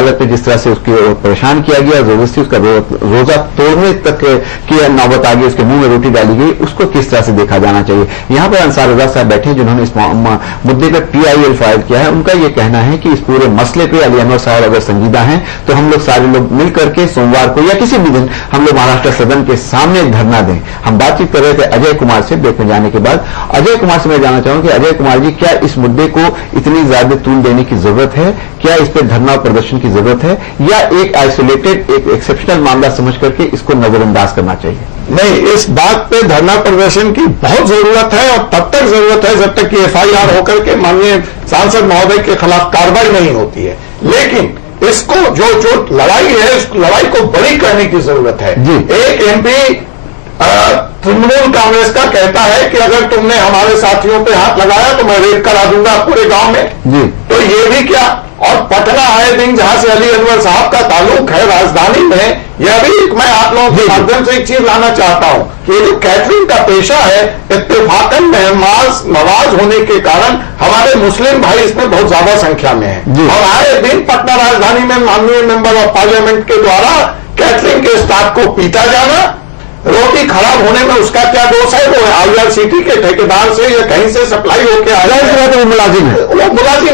हालत में जिस तरह से उसकी परेशान किया गया, जबरदस्ती उसका रोजा तोड़ने तक की नौबत आ गई, उसके मुंह में रोटी डाली गई, उसको किस तरह से देखा जाना चाहिए। यहां पर अंसार रजा साहब बैठे जिन्होंने इस मुद्दे पर PIL फाइल किया है, उनका यह कहना है कि इस पूरे मसले पे अली अनवर साहब अगर संजीदा हैं तो हम लोग सारे लोग मिल करके सोमवार को या किसी भी दिन हम लोग महाराष्ट्र सदन के सामने धरना दें। हम बातचीत कर रहे थे अजय कुमार से ब्रेक में जाने के बाद। अजय कुमार से मैं जानना चाहूंगा कि अजय कुमार जी, क्या इस मुद्दे को इतनी ज्यादा तूल देने की जरूरत है? क्या इस पर धरना और प्रदर्शन की जरूरत है, या एक आइसोलेटेड, एक एक्सेप्शनल मामला समझ करके इसको नजरअंदाज करना चाहिए? नहीं, इस बात पे धरना प्रदर्शन की बहुत जरूरत है, और तब तक जरूरत है जब तक कि FIR होकर के माननीय सांसद महोदय के खिलाफ कार्रवाई नहीं होती है। लेकिन इसको जो लड़ाई है, उस लड़ाई को बड़ी करने की जरूरत है। एक MP तृणमूल कांग्रेस का कहता है कि अगर तुमने हमारे साथियों पे हाथ लगाया तो मैं रेप करा दूंगा पूरे गांव में। तो ये भी क्या, और पटना आए दिन जहां से अली अनवर साहब का ताल्लुक है राजधानी में, यह भी मैं आप लोगों के माध्यम से एक चीज लाना चाहता हूं कि ये जो कैटरिंग का पेशा है, इत्तेफाकन मेहमान नवाज होने के कारण हमारे मुस्लिम भाई इसमें बहुत ज्यादा संख्या में है, और आए दिन पटना राजधानी में माननीय मेंबर ऑफ पार्लियामेंट के द्वारा कैटरिंग के स्टाफ को पीटा जाना, रोटी खराब होने में उसका क्या दोष है? वो IRCT के ठेकेदार से या कहीं से सप्लाई होकर आ रहा है, वो मुलाजिम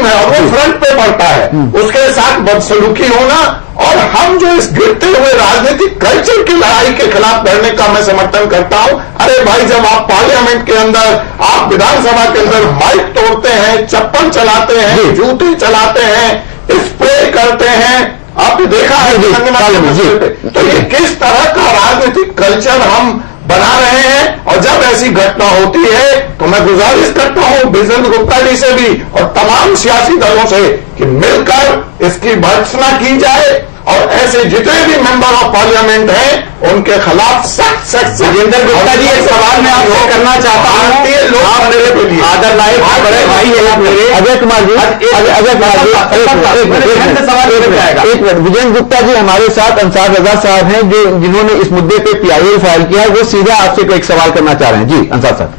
है और वो फ्रंट पे बढ़ता है, उसके साथ बदसलूकी होना। और हम जो इस गिरते हुए राजनीतिक कल्चर की लड़ाई के खिलाफ लड़ने का मैं समर्थन करता हूं। अरे भाई, जब आप पार्लियामेंट के अंदर, आप विधानसभा के अंदर माइक तोड़ते हैं, चप्पल चलाते हैं, जूते चलाते हैं, स्प्रे करते हैं, आपने देखा है तो ये किस तरह का राजनीतिक कल्चर हम बना रहे हैं। और जब ऐसी घटना होती है तो मैं गुजारिश करता हूं विजेंद्र गुप्ता जी से भी और तमाम सियासी दलों से कि मिलकर इसकी भर्त्सना की जाए, और ऐसे जितने भी मेंबर ऑफ पार्लियामेंट हैं उनके खिलाफ सख्त विजेंद्र गुप्ता जी, एक सवाल मैं आपसे करना चाहता हूं। आप मेरे लिए आदर लायक बड़े भाई है आप मेरे। अजय कुमार जी, एक मिनट, विजेंद्र गुप्ता जी हमारे साथ अंसार रजा साहब हैं जो जिन्होंने इस मुद्दे पे PIL फाइल किया है, वो सीधा आपसे एक सवाल करना चाह रहे हैं। जी अंसार साहब।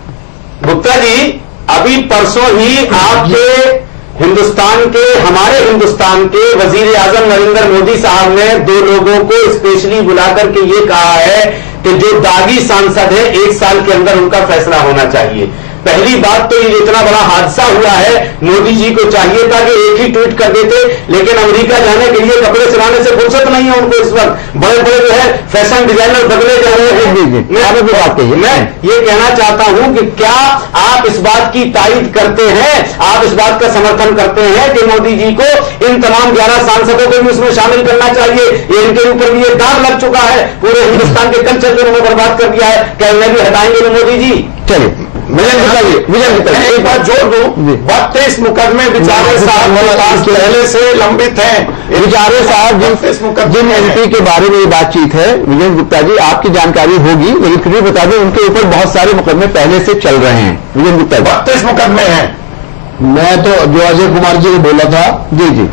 गुप्ता जी, अभी परसों ही आपके हमारे हिंदुस्तान के वजीर आजम नरेंद्र मोदी साहब ने 2 लोगों को स्पेशली बुलाकर के ये कहा है कि जो दागी सांसद है 1 साल के अंदर उनका फैसला होना चाहिए। पहली बात तो ये इतना बड़ा हादसा हुआ है, मोदी जी को चाहिए था कि एक ही ट्वीट कर देते, लेकिन अमेरिका जाने के लिए कपड़े सिलाने से फुर्सत नहीं है उनको इस वक्त। बड़े बड़े जो है फैशन डिजाइनर बदले जा रहे हैं। मैं ये कहना चाहता हूं कि क्या आप इस बात की तारीफ करते हैं, आप इस बात का समर्थन करते हैं कि मोदी जी को इन तमाम 11 सांसदों को भी उसमें शामिल करना चाहिए? ये इनके ऊपर भी ये दाग लग चुका है, पूरे हिंदुस्तान के कल्चर को उन्होंने बर्बाद कर दिया है। क्या इन्हें भी हटाएंगे मोदी जी? चलिए एक बात जोड़ दूं, 32 मुकदमे बिचारे साहब के पास पहले से लंबित हैं। बिचारे साहब जिन MP के बारे में ये बातचीत है, विजेंद्र गुप्ता जी आपकी जानकारी होगी, लेकिन फिर भी बता दें उनके ऊपर बहुत सारे मुकदमे पहले से चल रहे हैं। विजेंद्र गुप्ता जी, 32 मुकदमे हैं। मैं तो जो अजय कुमार जी ने बोला था, जी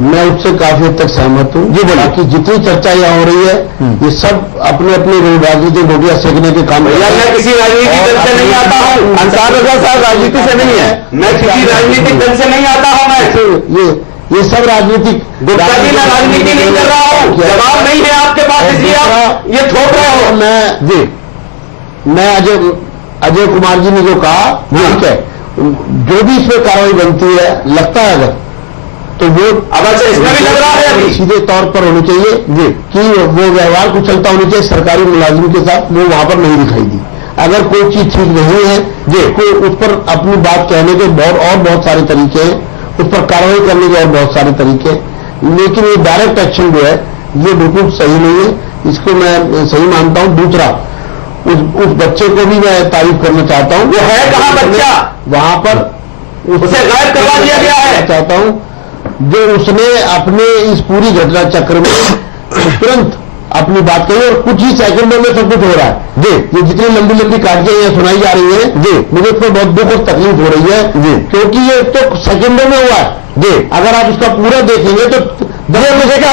मैं उससे काफी हद तक सहमत हूँ। जी बोला कि जितनी चर्चा यहाँ हो रही है ये सब अपने अपने राजनीतिक रोटियां सेकने के काम। मैं किसी राजनीतिक दल से नहीं आता हूँ। अंसार रजा साहब राजनीति से नहीं है, मैं किसी राजनीतिक दल से नहीं आता हूँ। मैं ये सब राजनीतिक। गुप्ता जी, मैं राजनीति नहीं कर रहा हूँ, जवाब नहीं है आपके पास, इसलिए आप ये थोप रहे हो। मैं अजय कुमार जी ने जो कहा ठीक है, जो भी इसमें कार्रवाई बनती है, लगता है अगर तो वो अब अच्छा इसमें भी लग रहा है अभी सीधे तौर पर होनी चाहिए कि वो व्यवहार कुछ चलता होना चाहिए सरकारी मुलाजिम के साथ, वो वहां पर नहीं दिखाई दी। अगर कोई चीज ठीक नहीं है कोई उस पर अपनी बात कहने के बहुत सारे तरीके हैं, उस पर कार्रवाई करने के और बहुत सारे तरीके हैं, लेकिन ये डायरेक्ट एक्शन जो है ये बिल्कुल सही नहीं है, इसको मैं सही मानता हूं। दूसरा, उस बच्चे को भी मैं तारीफ करना चाहता हूं। वो है कहां बच्चा? वहां पर उसे गायब करवा दिया गया है। चाहता हूं जो उसने अपने इस पूरी घटना चक्र में तुरंत अपनी बात कही और कुछ ही सेकंडों में सब कुछ हो रहा है। ये जितनी लंबी लंबी कागजें यहाँ सुनाई जा रही है मुझे इस पर बहुत दुख और तकलीफ हो रही है क्योंकि ये तो सेकंडों में हुआ है। अगर आप उसका पूरा देखेंगे तो मुझे क्या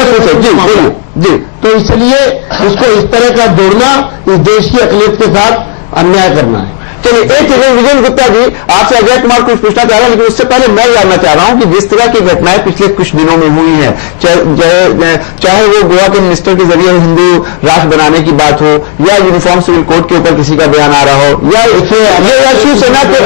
जी तो इसलिए इसको इस तरह का जोड़ना इस देश की अकलियत के साथ अन्याय करना है। चलिए एक चीज विजय गुप्ता जी, आपसे अजय कुमार कुछ पूछना चाह रहे हैं, लेकिन उससे पहले मैं जानना चाह रहा हूं कि जिस तरह की घटनाएं पिछले कुछ दिनों में हुई हैं, चाहे वो गोवा के मिनिस्टर के जरिए हिंदू राष्ट्र बनाने की बात हो, या यूनिफॉर्म सिविल कोड के ऊपर किसी का बयान आ रहा हो, या शिवसेना के,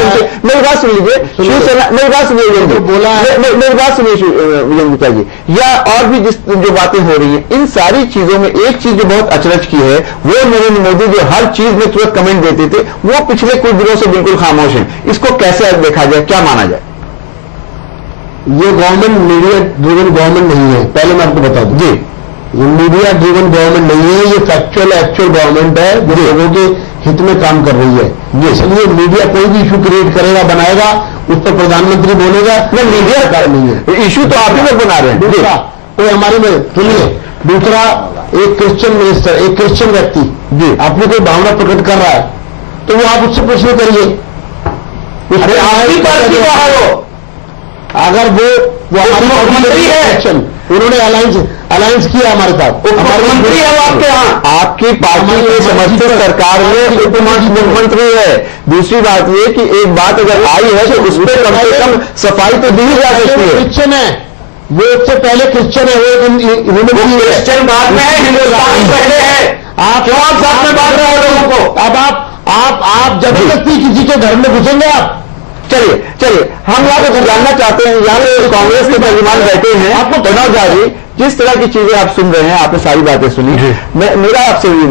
मेरी बात सुन लीजिए, शिवसेना, मेरी बात सुनिए मेरी बात सुनिए विजय गुप्ता जी, या और भी जो बातें हो रही हैं, इन सारी चीजों में एक चीज जो बहुत अचरज की है, वो नरेंद्र मोदी जो हर चीज में तुरंत कमेंट देते थे, वो पिछले कुछ दिनों से बिल्कुल खामोश हैं। इसको कैसे देखा जाए, क्या माना जाए? ये गवर्नमेंट मीडिया ड्रिवन गवर्नमेंट नहीं है, पहले मैं आपको बता दूं जी, ये मीडिया ड्रिवन गवर्नमेंट नहीं है, ये फैक्चुअल एक्चुअल गवर्नमेंट है जो लोगों के हित में काम कर रही है। इसलिए मीडिया कोई भी इशू क्रिएट करेगा, बनाएगा, उस पर प्रधानमंत्री बोलेगा, मैं मीडिया का नहीं है, इशू तो आप ही लोग बना रहे हैं। दूसरा कोई हमारी में सुनिए, दूसरा एक क्रिश्चियन मिनिस्टर, एक क्रिश्चियन व्यक्ति जी अपनी कोई भावना प्रकट कर रहा है, तो वो आप उससे प्रश्न करिए, अगर वो हमारी मंत्री है, उन्होंने अलायंस किया हमारे साथ, हमारे मंत्री है वो आपके यहाँ, आपकी पार्टी के समर्थित सरकार में उप मुख्यमंत्री है। दूसरी बात ये कि एक बात अगर आई है तो उस पर कम से कम सफाई तो दी जा सकती है। क्रिश्चियन है वो, इससे पहले क्रिश्चियन है वो, क्रिश्चियन बाद में है, हिंदुस्तान पहले है। आप क्यों आप साथ में बांट रहे हो लोगों को? अब आप जबरदस्ती किसी के घर में घुसेंगे आप? चलिए हम यहाँ पे जानना चाहते हैं, यहाँ पे कांग्रेस के तर्जुमान बैठे हैं, आपको प्रणव झा जी, जिस तरह की चीजें आप सुन रहे हैं, आपने सारी बातें सुनी, मेरा आपसे ये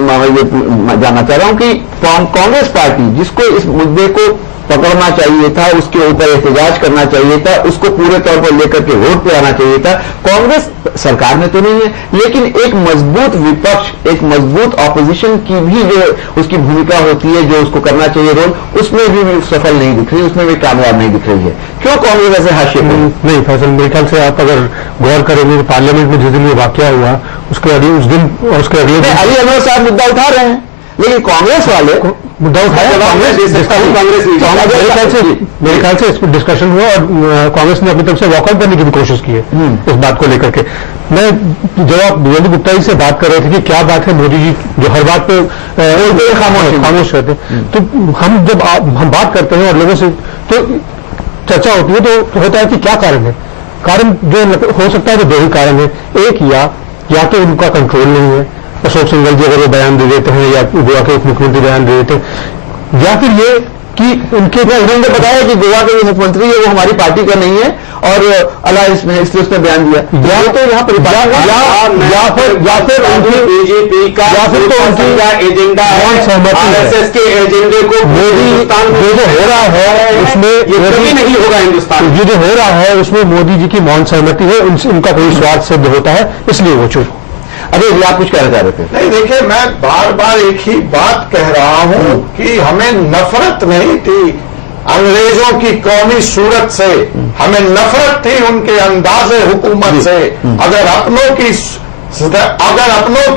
जानना चाह रहा हूं कि कांग्रेस पार्टी जिसको इस मुद्दे को पकड़ना चाहिए था, उसके ऊपर एहतजाज करना चाहिए था, उसको पूरे तौर पर लेकर के वोट पे आना चाहिए था, कांग्रेस सरकार में तो नहीं है, लेकिन एक मजबूत विपक्ष, एक मजबूत ऑपोजिशन की भी जो उसकी भूमिका होती है, जो उसको करना चाहिए रोल, उसमें भी सफल नहीं दिख रही, उसमें भी कामयाब नहीं दिख रही है। क्यों कांग्रेस ऐसे हाशिए पर? नहीं फैसल, मेरे ख्याल से आप अगर गौर करेंगे पार्लियामेंट में जिस दिन ये वाकया हुआ उसके अगले उस दिन और उसके अगले दिन अली अनवर साहब मुद्दा उठा रहे हैं, लेकिन कांग्रेस वाले मुद्दा उठाया, मेरे ख्याल से इस पर डिस्कशन हुआ और कांग्रेस ने अपनी तरफ से वॉकआउट करने की भी कोशिश की है इस बात को लेकर के। मैं जब आप विजय गुप्ता जी से बात कर रहे थे कि क्या बात है मोदी जी जो हर बात पे खामोश रहते, तो हम जब हम बात करते हैं और लोगों से तो चर्चा होती है तो होता है कि क्या कारण है। कारण जो हो सकता है तो दो ही कारण है, एक या तो उनका कंट्रोल नहीं है, अशोक सिंघल जी अगर वो बयान दे देते हैं या गोवा के उप मुख्यमंत्री बयान दे देते हैं, या फिर ये कि उनके उन्होंने बताया कि गोवा के जो मुख्यमंत्री है वो हमारी पार्टी का नहीं है और अलायंस में, इसलिए उसने बयान दिया, या तो यहाँ पर या फिर उनकी बीजेपी का या फिर तो उनका एजेंडा आरएसएस के एजेंडे को हिंदुस्तान में जो हो रहा है उसमें ये कभी नहीं होगा। हिंदुस्तान ये जो हो रहा है उसमें मोदी जी की मौन सहमति है, उनका कोई स्वार्थ सिद्ध होता है, इसलिए वो चुप। अरे आप कुछ कहना चाह रहे थे? नहीं, देखिए मैं बार बार एक ही बात कह रहा हूं कि हमें नफरत नहीं थी अंग्रेजों की कौमी सूरत से, हमें नफरत थी उनके अंदाजे हुकूमत से। अगर अपनों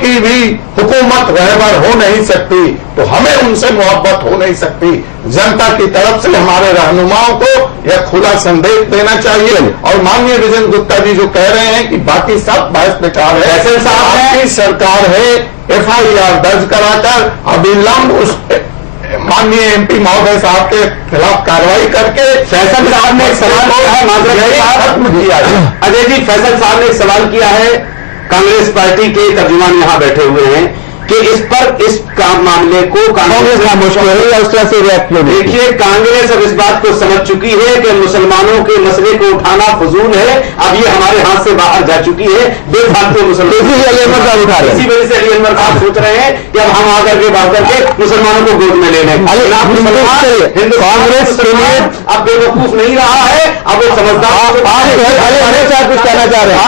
की भी हुकूमत रहबर हो नहीं सकती तो हमें उनसे मोहब्बत हो नहीं सकती। जनता की तरफ से हमारे रहनुमाओं को यह खुला संदेश देना चाहिए। और माननीय विजय गुप्ता जी जो कह रहे हैं कि बाकी सब बहस बेकार है, फैसल साहब आपकी सरकार है FIR दर्ज कराकर अविलंब उस माननीय MP महोदय साहब के खिलाफ कार्रवाई करके फैसल साहब ने एक सवाल किया है, खत्म किया है। अजय जी फैसल साहब ने एक सवाल किया है, कांग्रेस पार्टी के तर्जुमान यहां बैठे हुए हैं कि इस मामले को कांग्रेस खामोश हो रही है, उस तरह से रिएक्ट क्यों नहीं? देखिए कांग्रेस अब इस बात को समझ चुकी है कि मुसलमानों के मसले को उठाना फजूल है, अब ये हमारे हाथ से बाहर जा चुकी है, बेफालतू मुसलमान। अली अनवर साहब उठा रहे हैं, इसी वजह से अली अनवर साहब सोच रहे हैं कि अब हम आकर के बात करके मुसलमानों को गोद में ले लें। कांग्रेस के लिए अब बेवकूफ नहीं रहा है, अब वो समझदार। अली अनवर साहब कुछ कहना चाह रहे हैं?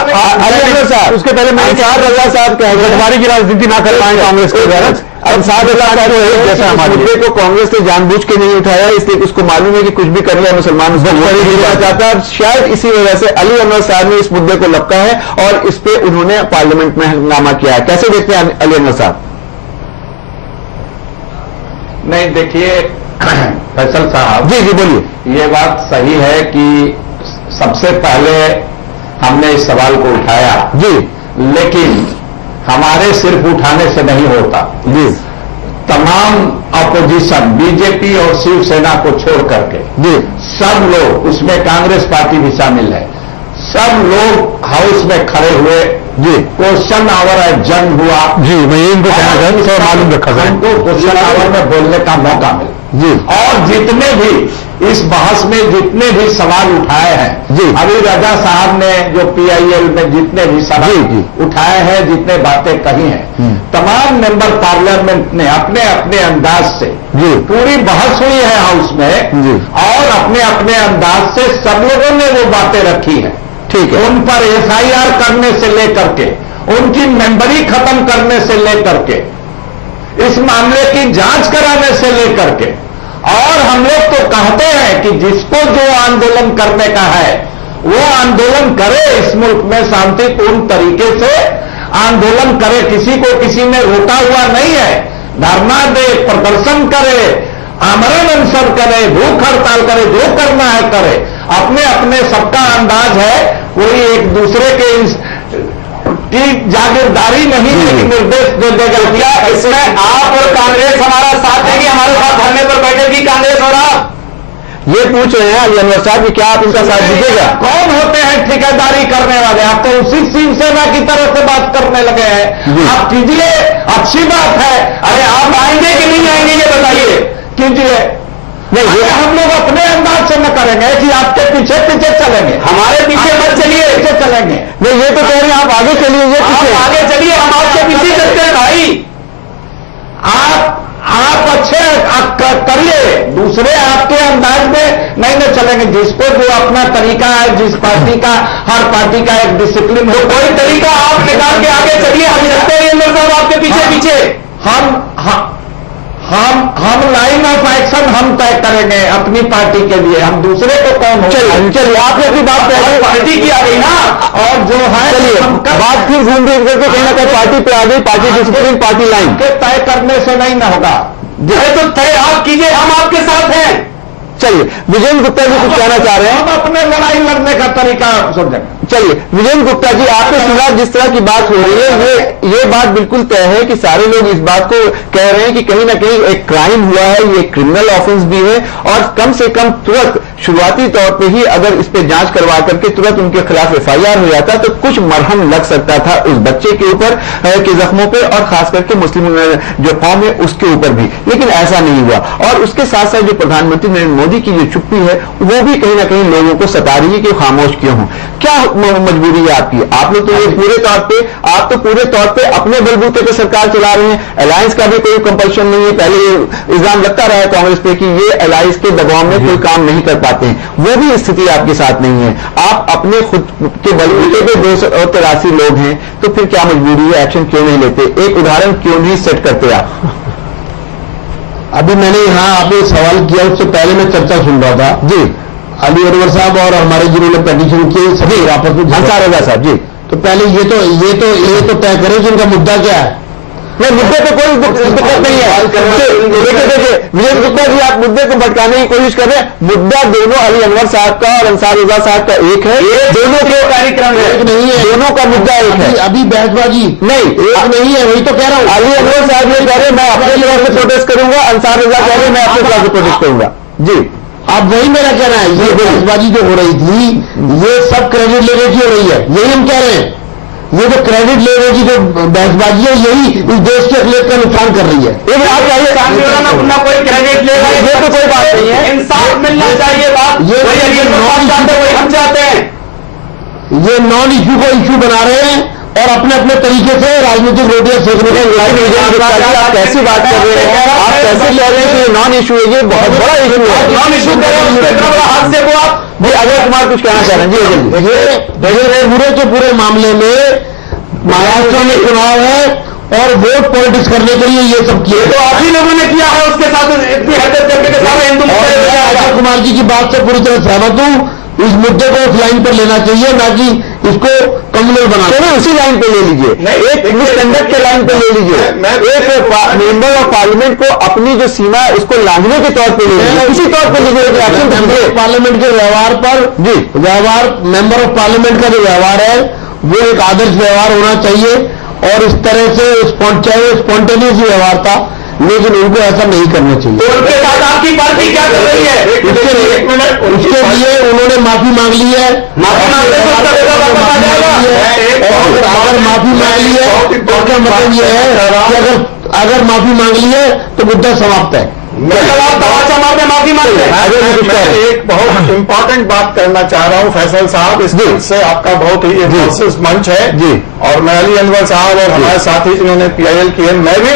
अली अनवर साहब, उसके पहले मैंने कहा रजा साहब गठबंधन की राजनीति ना कर पाए कांग्रेस के द्वारा। अब साथ जैसा हमारे मुद्दे को कांग्रेस ने जानबूझ के नहीं उठाया, इसलिए उसको मालूम है कि कुछ भी कर लिया मुसलमान उसको देना चाहता है। शायद इसी वजह से अली अनवर साहब ने इस मुद्दे को लपका है और इस पे उन्होंने पार्लियामेंट में हंगामा किया है। कैसे देखते हैं अली अनवर साहब? नहीं देखिए फैसल साहब, जी बोलिए। ये बात सही है कि सबसे पहले हमने इस सवाल को उठाया जी, लेकिन हमारे सिर्फ उठाने से नहीं होता जी, तमाम अपोजिशन बीजेपी और शिवसेना को छोड़ करके जी सब लोग, उसमें कांग्रेस पार्टी भी शामिल है, सब लोग हाउस में खड़े हुए। जी क्वेश्चन आवर जंग हुआ जी, मैं ये इनको कहना चाहता हूं, थोड़ा मालूम रखा जाए। हमको क्वेश्चन आवर में बोलने का मौका मिला जी और जितने भी इस बहस में जितने भी सवाल उठाए हैं जी। अभी रजा साहब ने जो PIL में जितने भी सवाल जी। उठाए हैं, जितने बातें कही हैं, तमाम मेंबर पार्लियामेंट ने अपने अपने अंदाज से, जी पूरी बहस हुई है हाउस में जी। और अपने अपने अंदाज से सब लोगों ने वो बातें रखी हैं। ठीक है। उन पर FIR करने से लेकर के, उनकी मेंबरी खत्म करने से लेकर के, इस मामले की जांच कराने से लेकर के, और हम लोग तो कहते हैं कि जिसको जो आंदोलन करने का है वो आंदोलन करे, इस मुल्क में शांतिपूर्ण तरीके से आंदोलन करे, किसी को किसी ने रोका हुआ नहीं है। धरना दे, प्रदर्शन करे, आमरण अनशन करे, भूख हड़ताल करे, जो करना है करे। अपने अपने सबका अंदाज है, कोई एक दूसरे के की जागीरदारी नहीं है कि निर्देश दे देगा। क्या इसमें आप और कांग्रेस हमारा साथ देंगे, हमारे साथ धरने पर बैठेगी कांग्रेस और आप? ये पूछ रहे हैं अली अनवर साहब कि क्या आप इनका साथ दीजिएगा? कौन होते हैं ठेकेदारी करने वाले? आप तो उसी शिवसेना की तरफ से बात करने लगे हैं। आप कीजिए, अच्छी बात है। अरे आप आएंगे कि नहीं आएंगे ये बताइए, कीजिए। नहीं, ये हम लोग अपने अंदाज से न करेंगे कि आपके पीछे पीछे चलेंगे। हमारे पीछे मत चलिए, पीछे चलेंगे। नहीं, ये तो कह रहे हैं आप आगे चलिए, ये आप पीछे। आगे चलिए, हम आपके पीछे चलते हैं भाई। आप अच्छे करिए, दूसरे आपके अंदाज में नहीं न चलेंगे। जिसको जो अपना तरीका है, जिस पार्टी का, हर पार्टी का एक डिसिप्लिन हो, कोई तरीका आप निकाल के आगे चलिए, हम चलते हैं अंदर साहब आपके पीछे पीछे। हम लाइन ऑफ एक्शन हम तय करेंगे अपनी पार्टी के लिए। हम दूसरे को कौन हो? चलिए आपने अपनी बात कह पार्टी की आ गई ना, और जो है चलिए हम बात फिर घूम फिर करके कहीं ना कहीं पार्टी पे आ गई, पार्टी डिसिप्लिन, पार्टी लाइन के तय करने से नहीं ना होगा। तो तय आप कीजिए, हम आपके साथ हैं। चलिए विजेंद्र गुप्ता जी कुछ कहना चाह रहे हैं। हम अपने लड़ाई लड़ने का तरीका समझेंगे। चलिए विजेंद्र गुप्ता जी, आपके खिलाफ जिस तरह की बात हो रही है, ये बात बिल्कुल तय है कि सारे लोग इस बात को कह रहे हैं कि कहीं ना कहीं एक क्राइम हुआ है, ये क्रिमिनल ऑफेंस भी है, और कम से कम तुरंत शुरुआती तौर पे ही अगर इस पे जांच करवा करके तुरंत उनके खिलाफ FIR हो जाता तो कुछ मरहम लग सकता था उस बच्चे के ऊपर के जख्मों पे, और खास करके मुस्लिम जो कौम है उसके ऊपर भी। लेकिन ऐसा नहीं हुआ, और उसके साथ साथ जो प्रधानमंत्री नरेंद्र मोदी की जो चुप्पी है वो भी कहीं ना कहीं लोगों को सता रही है कि खामोश क्यों हो। क्या मजबूरी है आपकी? आप लोग तो ये पूरे तौर पे, आप तो पूरे तौर पे अपने बलबूते पे सरकार चला रहे हैं। अलायंस का भी कोई कंपल्शन नहीं है। पहले ये इल्जाम लगता रहा है कांग्रेस पे कि ये अलायंस के दबाव में कोई काम नहीं कर पाते हैं, वो भी स्थिति आपके साथ नहीं है। आप अपने खुद के बलबूते पे 283 लोग हैं, तो फिर क्या मजबूरी है? एक्शन क्यों नहीं लेते? एक उदाहरण क्यों नहीं सेट करते आप? अभी मैंने यहाँ आपने सवाल किया, उससे पहले मैं चर्चा सुन रहा था जी अली अनवर साहब और हमारे जिन्होंने पेटिशन किए सभी आपस में अंसार रजा साहब जी। तो पहले ये तो तय करें कि इनका मुद्दा क्या है। नहीं, मुद्दे पे कोई दिक्कत नहीं है। देखिए विजेंद्र गुप्ता जी, आप मुद्दे को भटकाने की कोशिश कर रहे हैं। मुद्दा दोनों अली अनवर साहब का और अंसार रजा साहब का एक है, दोनों के कार्यक्रम है, नहीं है, दोनों का मुद्दा एक है। अभी बहसबाजी नहीं, एक नहीं है, वही तो कह रहा हूँ। अली अनवर साहब ये कह रहे हैं मैं अपने तरफ से प्रोटेस्ट करूंगा, अंसार रजा कह रहे हैं मैं अपने तरफ से प्रोटेस्ट करूंगा। जी अब वही मेरा कहना है, ये बहसबाजी जो हो रही थी ये सब क्रेडिट लेने की हो रही है, यही हम कह रहे हैं। ये जो क्रेडिट लेने की जो बहसबाजी है यही इस देश के अखिलेश का नुकसान कर रही है। अपना कोई क्रेडिट लेगा ये तो कोई बात नहीं है। इंसाफ मिलना चाहिए। बात ये वही हम चाहते हैं। ये नॉन इश्यू को इश्यू बना रहे हैं और अपने अपने तरीके से राजनीतिक रोटियां सेकने के। आप कैसी बात कर रहे हैं? आप कैसे कह रहे हैं कि ये नॉन इशू है? ये बहुत बड़ा इशू है। नॉन इशू हाथ से वो आप जी अजय कुमार कुछ कहना चाह रहे हैं? जी देखिए पूरे के पूरे मामले में महाराष्ट्र में चुनाव है और वोट पॉलिटिक्स करने के लिए ये सब किए। तो आप ही लोगों ने किया है, उसके साथ इतनी हरकत करके के साथ हिंदू अजय कुमार जी की बात से पूरी तरह सहमत हूँ। इस मुद्दे को उस लाइन पर लेना चाहिए, ना कि इसको कम्युनल बनाना। चलिए उसी लाइन पे ले लीजिए, एक मिसकंडक्ट के लाइन पे ले लीजिए। एक मेंबर ऑफ पार्लियामेंट को अपनी जो सीमा है उसको लांघने के तौर पे ले लीजिए, इसी तौर पे लीजिए। मेंबर ऑफ पार्लियामेंट के व्यवहार पर जी व्यवहार, मेंबर ऑफ पार्लियामेंट का जो व्यवहार है वो एक आदर्श व्यवहार होना चाहिए, और इस तरह से चाहे स्पॉन्टेनियस व्यवहार था, लेकिन उनको ऐसा नहीं करना चाहिए। तो उनके साथ आपकी पार्टी क्या कर रही है? उसके लिए उन्होंने माफी मांग ली है। माफी मांगने से उसका बेटा वापस आ जाएगा। और अगर माफी मांग ली है तो क्या मतलब ये है कि अगर माफी मांग ली है तो मुद्दा समाप्त है। तमाशा मारने माफी मांगते हैं। मैं एक बहुत इंपॉर्टेंट बात करना चाह रहा हूं फैसल साहब, इस दिन से आपका बहुत ही एनालिसिस मंच है जी। और मैं अली अनवर साहब और हमारे साथी जिन्होंने PIL की है, मैं भी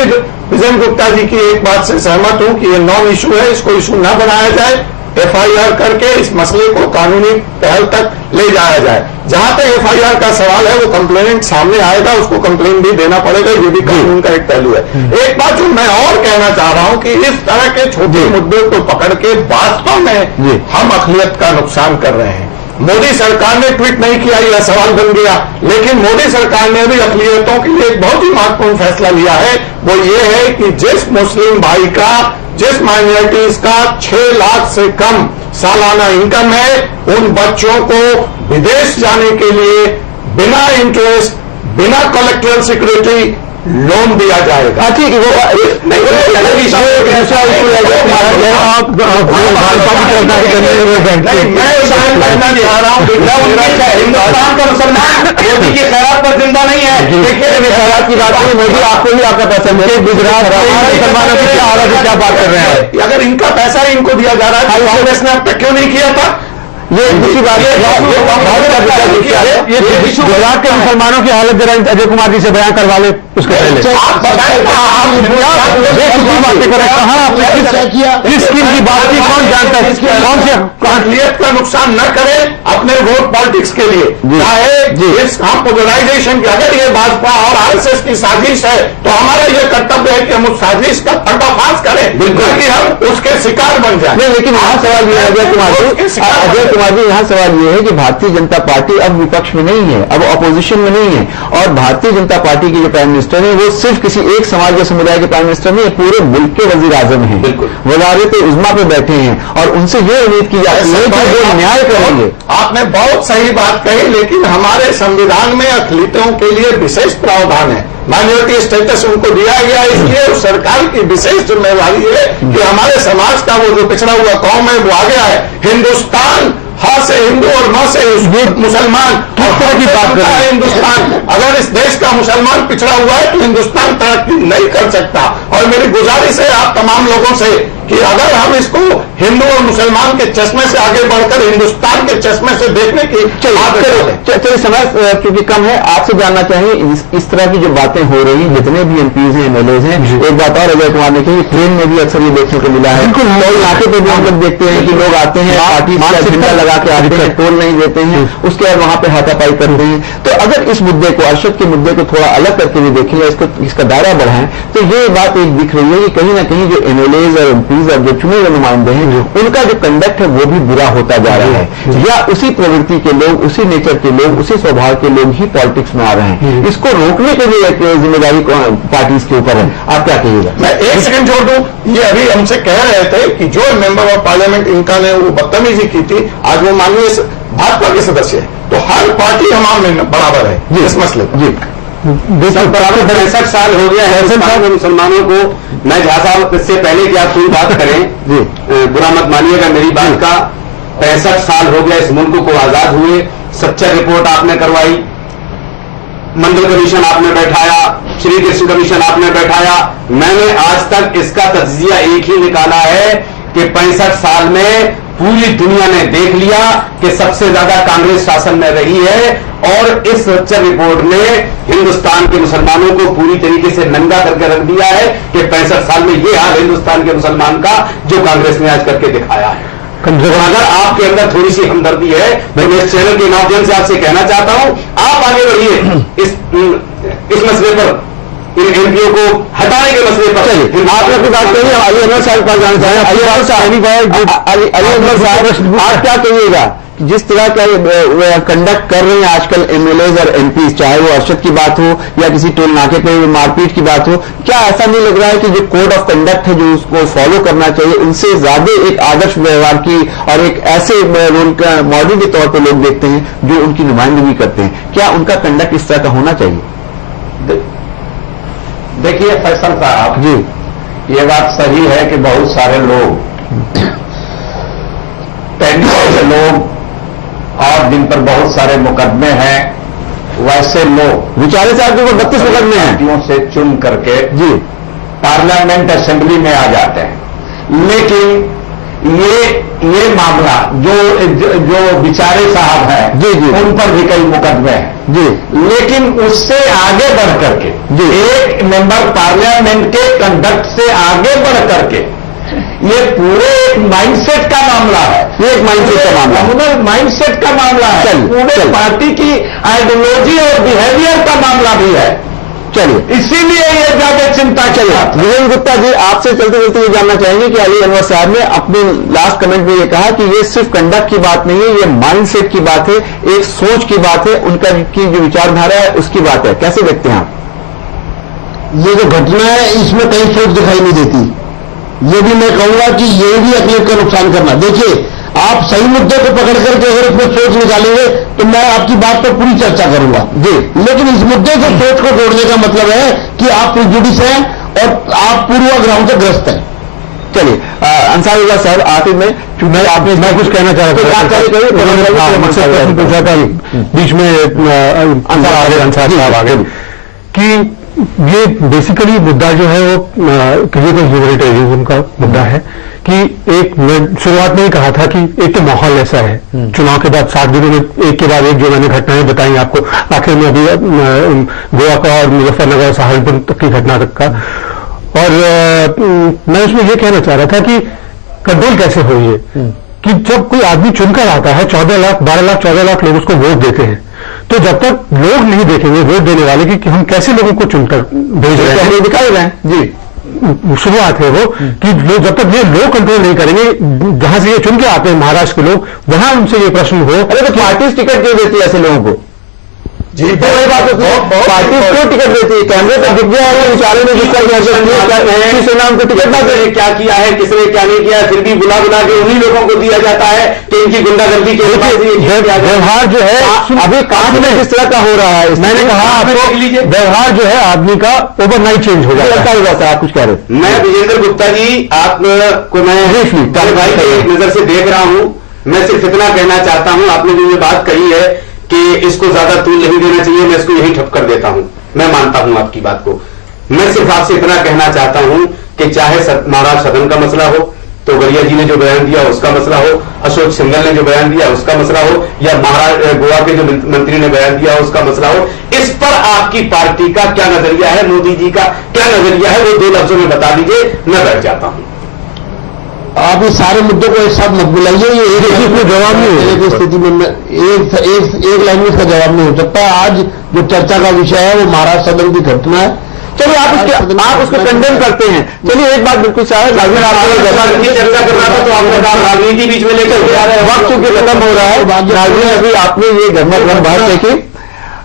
विजय गुप्ता जी की एक बात से सहमत हूं कि ये नॉन इशू है, इसको इशू न बनाया जाए। FIR करके इस मसले को कानूनी पहल तक ले जाया जाए। जहां तक FIR का सवाल है, वो कंप्लेनेंट सामने आएगा, उसको कंप्लेन भी देना पड़ेगा, ये भी कानून का एक पहलू है। एक बात जो मैं और कहना चाह रहा हूं कि इस तरह के छोटे मुद्दों को पकड़ के वास्तव में हम अखिलियत का नुकसान कर रहे हैं। मोदी सरकार ने ट्वीट नहीं किया, यह सवाल बन गया, लेकिन मोदी सरकार ने भी अखिलियतों के लिए एक बहुत ही महत्वपूर्ण फैसला लिया है। वो ये है कि जिस मुस्लिम भाई का, जिस माइनॉरिटीज का 6 लाख से कम सालाना इनकम है, उन बच्चों को विदेश जाने के लिए बिना इंटरेस्ट, बिना कोलेक्टरल सिक्योरिटी लोन दिया जाएगा। ठीक है, मैं चाह रहा हूँ हिंदुस्तान का मुसलमान मोदी की खैरात पर जिंदा नहीं है। देखिए खैरात की बात नहीं, मोदी आपको भी आपका पसंद है, गुजरात मुसलमानों की क्या हालत है, क्या बात कर रहे हैं? अगर इनका पैसा ही इनको दिया जा रहा है, कांग्रेस ने अब तक क्यों नहीं किया था? ये दूसरी बात है, गुजरात के मुसलमानों की हालत जरा अजय कुमार जी से बयान करवा ले उसके पहले। आप बताएं बातें करें, कहाँ किस स्कीम की बात की, कौन जानता है, कौन से अखिलियत का नुकसान न करें अपने वोट पॉलिटिक्स के लिए। चाहे इस पोलराइजेशन की, अगर ये भाजपा और RSS की साजिश है तो हमारा ये कर्तव्य है कि हम उस साजिश का पर्दाफाश करें, ताकि हम उसके शिकार बन जाए। नहीं, लेकिन यहाँ सवाल ये है अजय कुमार जी, यहाँ सवाल ये है कि भारतीय जनता पार्टी अब विपक्ष में नहीं है, अब अपोजिशन में नहीं है, और भारतीय जनता पार्टी के जो प्राइम मिनिस्टर है वो सिर्फ किसी एक समाज या समुदाय के प्राइम मिनिस्टर नहीं है, पूरे मुल्क के वजीर आजम है, वजारत उज़्मा पे बैठे हैं, और उनसे ये उम्मीद की जाती है कि वो न्याय करेंगे। आपने बहुत सही बात कही, लेकिन हमारे संविधान में अखिलियतों के लिए विशेष प्रावधान है, माइनॉरिटी स्टेटस उनको दिया गया, इसलिए उस सरकार की विशेष जिम्मेवारी है कि हमारे समाज का वो जो पिछड़ा हुआ कौम है वो आगे आए। हिंदुस्तान हाँ से हिंदू और न से मुसलमान, किस तरह की बात करता है हिंदुस्तान? अगर इस देश का मुसलमान पिछड़ा हुआ है तो हिंदुस्तान तरक्की नहीं कर सकता। और मेरी गुजारिश है आप तमाम लोगों से कि अगर हम इसको हिंदू और मुसलमान के चश्मे से आगे बढ़कर हिंदुस्तान के चश्मे से देखने की चलिए, समय क्योंकि कम है, आपसे जानना चाहिए इस तरह की जो बातें हो रही हैं, जितने भी MPs हैं, MLAs हैं, एक बात और अजय कुमार ने कही, ट्रेन में भी अक्सर ये देखने को मिला है, टोल नाके पे भी हम लोग देखते हैं कि लोग आते हैं, पार्टी का झंडा लगा के आते हैं, टोल नहीं देते हैं, उसके बाद वहां पे हाथापाई करते हैं। तो अगर इस मुद्दे को, अरशद के मुद्दे को थोड़ा अलग करके भी देखें, इसका दायरा बढ़ाएं, तो ये बात एक दिख रही है कि कहीं ना कहीं जो MLAs और MPs और जो चुने हुए नुमाइंदे हैं, उनका जो कंडक्ट है वो भी बुरा होता जा रहा है, या उसी प्रवृत्ति के लोग, उसी नेचर के लोग, उसी स्वभाव के लोग ही पॉलिटिक्स में आ रहे हैं। इसको रोकने के लिए एक जिम्मेदारी पार्टीज के ऊपर है। आप क्या कहिएगा? मैं एक सेकंड छोड़ दूं, ये अभी हमसे कह रहे थे कि जो मेंबर ऑफ पार्लियामेंट इनका ने वो बदतमीजी की थी, आज वो माननीय भाजपा के सदस्य है, तो हर पार्टी हमारे बराबर है इस मसले पर। जी, बराबर 65 साल हो गया है मुसलमानों को। मैं झा साहब इससे पहले कि आप कोई बात करें, बुरा मत मानिएगा मेरी बात का, 65 साल हो गया इस मुल्क को आजाद हुए। सच्चा रिपोर्ट आपने करवाई, मंडल कमीशन आपने बैठाया, श्री कृष्ण कमीशन आपने बैठाया, मैंने आज तक इसका तज्जिया एक ही निकाला है कि 65 साल में पूरी दुनिया ने देख लिया कि सबसे ज्यादा कांग्रेस शासन में रही है, और इस सच्चा रिपोर्ट ने हिंदुस्तान के मुसलमानों को पूरी तरीके से नंगा करके रख दिया है कि 65 साल में यह हाल हिंदुस्तान के मुसलमान का जो कांग्रेस ने आज करके दिखाया है। अगर आपके अंदर थोड़ी सी हमदर्दी है तो मैं इस चैनल के माध्यम से आपसे कहना चाहता हूं, आप आगे बढ़िए इस मसले पर, इन MPO को हटाने के मसले पर। चलिए, आपने अपनी बात कही, अली अनवर साहब पास जाना चाहें। अली अनवर साहब, आप क्या कहिएगा जिस तरह का कंडक्ट कर रहे हैं आजकल MLAs और MPs, चाहे वो अरशद की बात हो या किसी टोल नाके पे मारपीट की बात हो, क्या ऐसा नहीं लग रहा है कि जो कोड ऑफ कंडक्ट है जो उसको फॉलो करना चाहिए, उनसे ज्यादा एक आदर्श व्यवहार की और एक ऐसे रोल का मॉडल के तौर पर लोग देखते हैं जो उनकी नुमाइंदगी करते हैं? क्या उनका कंडक्ट इस तरह का होना चाहिए? देखिए फैसल साहब जी, ये बात सही है कि बहुत सारे लोग पेंशन के लोग और जिन पर बहुत सारे मुकदमे हैं, वैसे लोग विचारे साहब के 32 मुकदमे हैं पार्टियों से चुन करके जी पार्लियामेंट असेंबली में आ जाते हैं। लेकिन ये मामला जो बिचारे साहब हैं, जी, जी। उन पर भी कई मुकदमे हैं जी लेकिन उससे आगे बढ़ करके जी। एक मेंबर पार्लियामेंट के कंडक्ट से आगे बढ़ करके ये पूरे एक माइंडसेट का मामला है। ये एक माइंडसेट का मामला है। कम्युनल माइंडसेट का मामला है। पूरे पार्टी की आइडियोलॉजी और बिहेवियर का मामला भी है। चलिए, इसीलिए ये ज्यादा चिंता की बात है। वीरेंद्र गुप्ता जी, आपसे चलते चलते ये जानना चाहेंगे कि अली अनवर साहब ने अपने लास्ट कमेंट में ये कहा कि ये सिर्फ कंडक्ट की बात नहीं है, ये माइंडसेट की बात है, एक सोच की बात है, उनका की जो विचारधारा है उसकी बात है। कैसे देखते हैं आप? ये जो घटना है इसमें कहीं सोच दिखाई नहीं देती। ये भी मैं कहूंगा कि ये भी अकलियत का नुकसान करना। देखिए, आप सही मुद्दे को पकड़ करके अगर इसमें सोच निकालेंगे तो मैं आपकी बात पर पूरी चर्चा करूंगा जी, लेकिन इस मुद्दे से सोच को जोड़ने का मतलब है कि आप प्रिजुडिस हैं और आप पूर्वाग्रहों से ग्रस्त हैं। चलिए, अंसारुल्लाह साहब, आखिर में चूंकि आपने मैं कुछ कहना चाह रहा था, मुझसे प्रश्न पूछा था बीच में अंसार साहब आ गए कि ये बेसिकली मुद्दा जो है वो क्रिटिकल ह्यूमैनिटेरियनिज्म का मुद्दा है कि मैं शुरुआत में ही कहा था कि एक तो माहौल ऐसा है, चुनाव के बाद 7 दिनों में एक के बाद एक जो मैंने घटनाएं बताई आपको, आखिर में अभी गोवा का और मुजफ्फरनगर सहारनपुर तक की घटना तक का, और मैं उसमें ये कहना चाह रहा था कि कंट्रोल कैसे हो ये कि जब कोई आदमी चुनकर आता है 14 लाख 12 लाख 14 लाख लोग उसको वोट देते हैं, तो जब तक लोग नहीं देखेंगे वोट देने वाले कि हम कैसे लोगों को चुनकर भेज रहे हैं, दिखाई रहे हैं जी, शुरुआत है वो कि लोग जब तक ये लोग कंट्रोल नहीं करेंगे, जहां से ये चुन के आते हैं महाराष्ट्र के लोग, वहां उनसे ये प्रश्न हो, अरे तो पार्टी टिकट क्यों देती है ऐसे लोगों को? जी, तो वही बात होती है, पार्टी क्यों टिकट देती है? कैमरे पर दिख गया है, विचारे में जिसका सेना उनको टिकट ना दे, क्या किया है, किसने क्या नहीं किया, फिर भी बुला बुला के उन्हीं लोगों को दिया जाता है कि इनकी गुंडागर्दी के व्यवहार जो है अभी काम में जिस तरह का हो रहा है, मैंने कहा आपको व्यवहार जो है आदमी का ओवरनाइट चेंज हो जाता है। आप कुछ कह रहे? मैं विजेंद्र गुप्ता जी, आपको मैं भाई की नजर से देख रहा हूं, मैं सिर्फ इतना कहना चाहता हूं, आपने जो ये बात कही है कि इसको ज्यादा तूल नहीं देना चाहिए, मैं इसको यही ठप कर देता हूं। मैं मानता हूं आपकी बात को। मैं सिर्फ आपसे इतना कहना चाहता हूं कि चाहे महाराष्ट्र सदन का मसला हो, तो गरिया जी ने जो बयान दिया उसका मसला हो, अशोक सिंघल ने जो बयान दिया उसका मसला हो, या महाराष्ट्र गोवा के जो मंत्री ने बयान दिया उसका मसला हो, इस पर आपकी पार्टी का क्या नजरिया है, मोदी जी का क्या नजरिया है, वो 2 लफ्जों में बता दीजिए, मैं बैठ जाता हूं। आप इस सारे मुद्दों को एक साथ मत बुलाइए, ये एक जवाब नहीं हो एक स्थिति में एक लाइन में इसका जवाब नहीं हो सकता। आज जो चर्चा का विषय है वो महाराष्ट्र सदन की घटना है। चलिए, आप उसको कंडेम करते हैं। चलिए, एक बात बिल्कुल साहब, चर्चा कर रहा था तो आपने कहा राजनीति बीच में लेकर के आ रहे हैं, वक्त चूंकि खत्म हो रहा है, नाज़रीन अभी आपने ये गरमा बात देखी,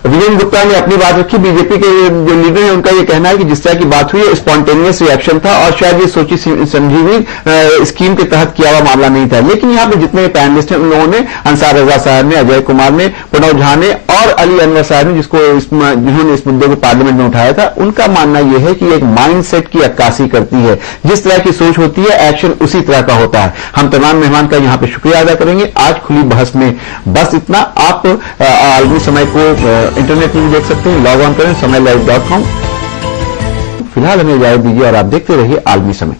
वीरेंद्र गुप्ता ने अपनी बात रखी, बीजेपी के जो लीडर हैं उनका ये कहना है कि जिस तरह की बात हुई है स्पॉन्टेनियस रिएक्शन था और शायद ये सोची समझी हुई स्कीम के तहत किया हुआ मामला नहीं था। लेकिन यहाँ पे जितने पैनलिस्ट हैं उन लोगों ने, अंसार रजा साहब ने, अजय कुमार ने, प्रणव झा ने और अली अनवर साहब ने, जिन्होंने इस मुद्दे को पार्लियामेंट में उठाया था, उनका मानना यह है कि एक माइंडसेट की अक्कासी करती है। जिस तरह की सोच होती है एक्शन उसी तरह का होता है। हम तमाम मेहमान का यहाँ पे शुक्रिया अदा करेंगे आज खुली बहस में। बस इतना। आप आलमी समय को इंटरनेट में देख सकते हैं, लॉग ऑन करें समयलाइव.com। फिलहाल हमें इजाजत दीजिए और आप देखते रहिए आलमी समय।